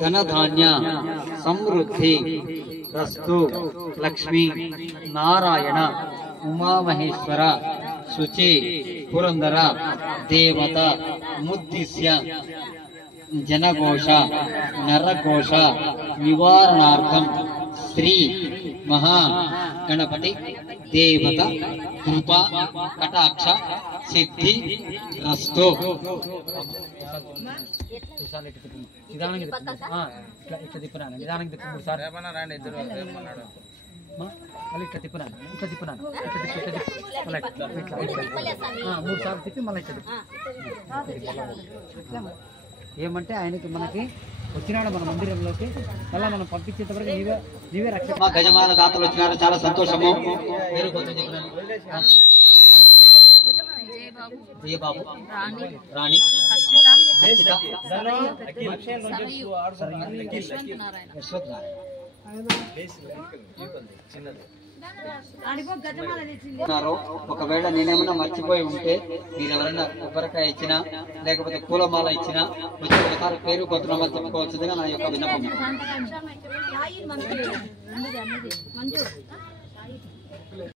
ధనధాన్య సమృద్ధి రస్తు లక్ష్మీ నారాయణ ఉమామహేశ్వర శుచి పురందర దేవత ముద్దిశ్య జనఘోష నరఘోష నివారణార్థం శ్రీ మహా గణపతి దేవత కృపా కటాక్ష సిద్ధి రస్తు. నిదానంగా ఇట్లా తిప్పినాను, నిదానంగా తిప్పు 3 సార్లు మళ్ళీ ఇట్లా తిప్పినాను, ఇట్లా తిప్పినాను, ఇట్లా తిప్పి ఇట్లా తిప్పి మళ్ళీ ఇట్లా 3 సార్లు తిప్పి మళ్ళీ ఇట్లా తిప్పి. ఏమంటే ఆయనకి మనకి వచ్చినాడు మన మందిరంలోకి, మళ్ళీ మనం పంపించేంత వరకు నీవే రక్ష. మా గజమాల దాతలు వచ్చినారు, చాలా సంతోషము. మీరు కొంచెం చెప్పినాను. బాబు రాణి ఒకవేళ నేనేమన్నా మర్చిపోయి ఉంటే మీరు ఎవరైనా కొబ్బరికాయ ఇచ్చినా లేకపోతే పూలమాల ఇచ్చినా వచ్చి ఒకసారి పేరు కొత్తనామా చెప్పుకోవచ్చుగా నా యొక్క విన్నపం.